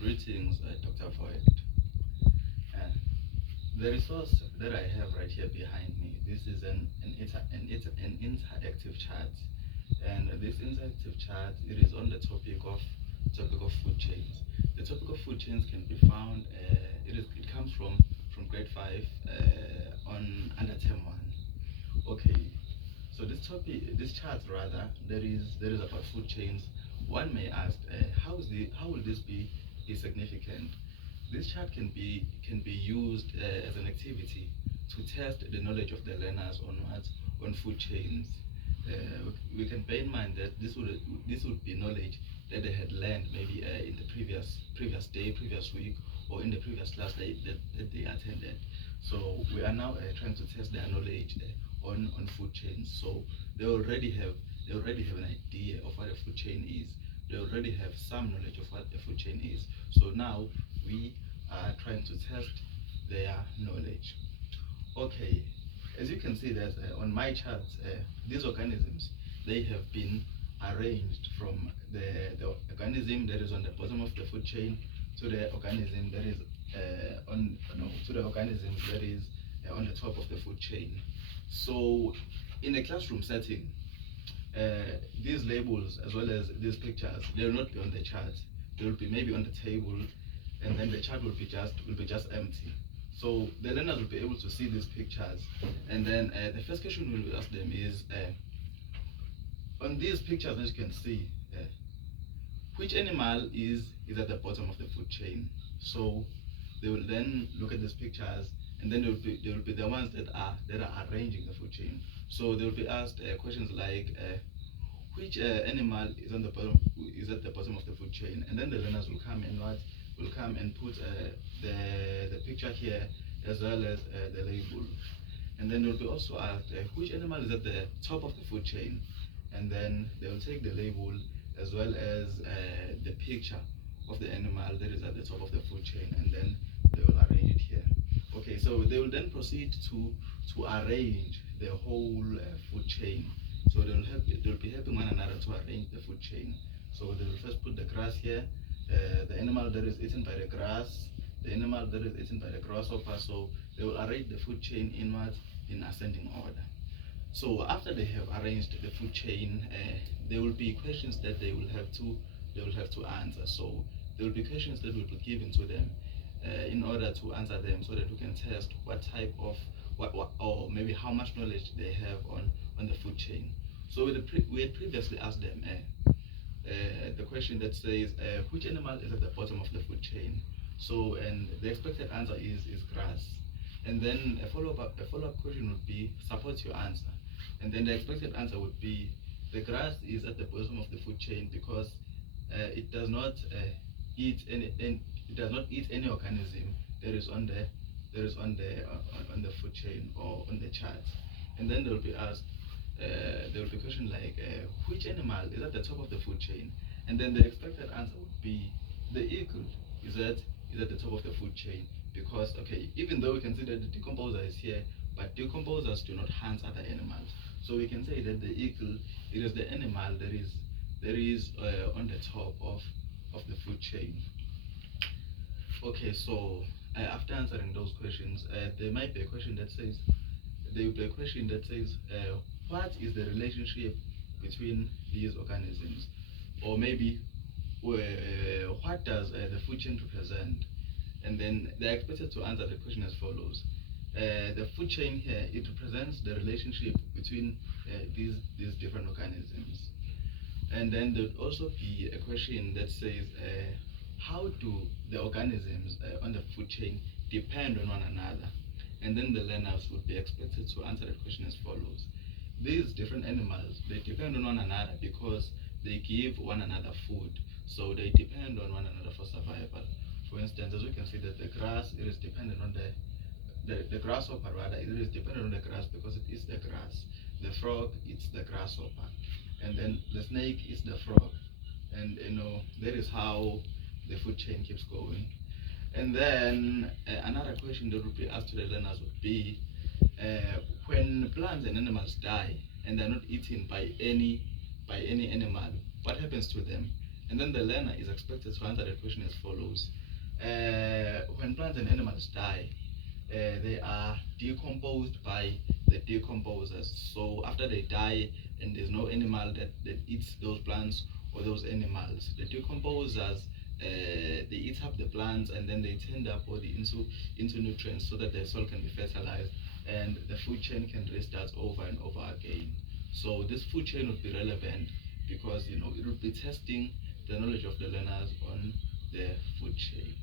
Greetings, Dr. Voigt. And the resource that I have right here behind me, this is an interactive chart, and this interactive chart it is on the topic of food chains. The topic of food chains can be found. It comes from grade five on under term one. Okay, so this chart rather, there is about food chains. One may ask, how will this be significant? This chart can be used as an activity to test the knowledge of the learners on food chains. We can bear in mind that this would be knowledge that they had learned maybe in the previous day, previous week, or in the previous class that they attended. So we are now trying to test their knowledge on food chains. So they already have an idea of what a food chain is. They already have some knowledge of what a food chain is. So now we are trying to test their knowledge. Okay, as you can see that on my chart, these organisms, they have been arranged from the organism that is on the bottom of the food chain to the organism that is to the organism that is on the top of the food chain. So in a classroom setting, these labels as well as these pictures, they will not be on the chart. They will be maybe on the table, and then the chart will be just empty. So the learners will be able to see these pictures, and then the first question we will ask them is, on these pictures, as you can see, which animal is at the bottom of the food chain? So they will then look at these pictures, and then they will be the ones that are arranging the food chain. So they will be asked questions like, which animal is on the bottom is at the bottom of the food chain, and then the learners will come and put the picture here as well as the label, and then they'll be also asked which animal is at the top of the food chain, and then they will take the label as well as the picture of the animal that is at the top of the food chain, and then they will arrange it here. Okay, so they will then proceed to arrange the whole food chain. So they'll be helping one another to arrange the food chain. So they will first put the grass here, the animal that is eaten by the grass, the animal that is eaten by the grasshopper. So they will arrange the food chain in ascending order. So after they have arranged the food chain, there will be questions that they will have to answer. So there will be questions that will be given to them in order to answer them, so that we can test what type of what or maybe how much knowledge they have on the food chain. So we had previously asked them the question that says which animal is at the bottom of the food chain. So and the expected answer is grass. And then a follow-up question would be support your answer. And then the expected answer would be the grass is at the bottom of the food chain because it does not eat any organism that is on the food chain or on the chart. And then they will be asked there will be a question like which animal is at the top of the food chain, and then the expected answer would be the eagle is at the top of the food chain because, okay, even though we can see that the decomposer is here, but decomposers do not hunt other animals, so we can say that the eagle, it is the animal that is on the top of the food chain. Okay, so after answering those questions, there might be a question that says what is the relationship between these organisms, or maybe what does the food chain represent? And then they're expected to answer the question as follows. The food chain here, it represents the relationship between these different organisms. And then there would also be a question that says, how do the organisms on the food chain depend on one another? And then the learners would be expected to answer the question as follows. These different animals, they depend on one another because they give one another food. So they depend on one another for survival. For instance, as we can see that the grass, it is dependent on the grasshopper rather, it is dependent on the grass because it is the grass. The frog, it's the grasshopper. And then the snake is the frog. And that is how the food chain keeps going. And then another question that would be asked to the learners would be, when plants and animals die and they're not eaten by any animal, what happens to them? And then the learner is expected to answer the question as follows. When plants and animals die, they are decomposed by the decomposers. So after they die and there's no animal that eats those plants or those animals, the decomposers they eat up the plants and then they turn their body into nutrients so that the soil can be fertilized and the food chain can restart over and over again. So this food chain would be relevant because it would be testing the knowledge of the learners on the food chain.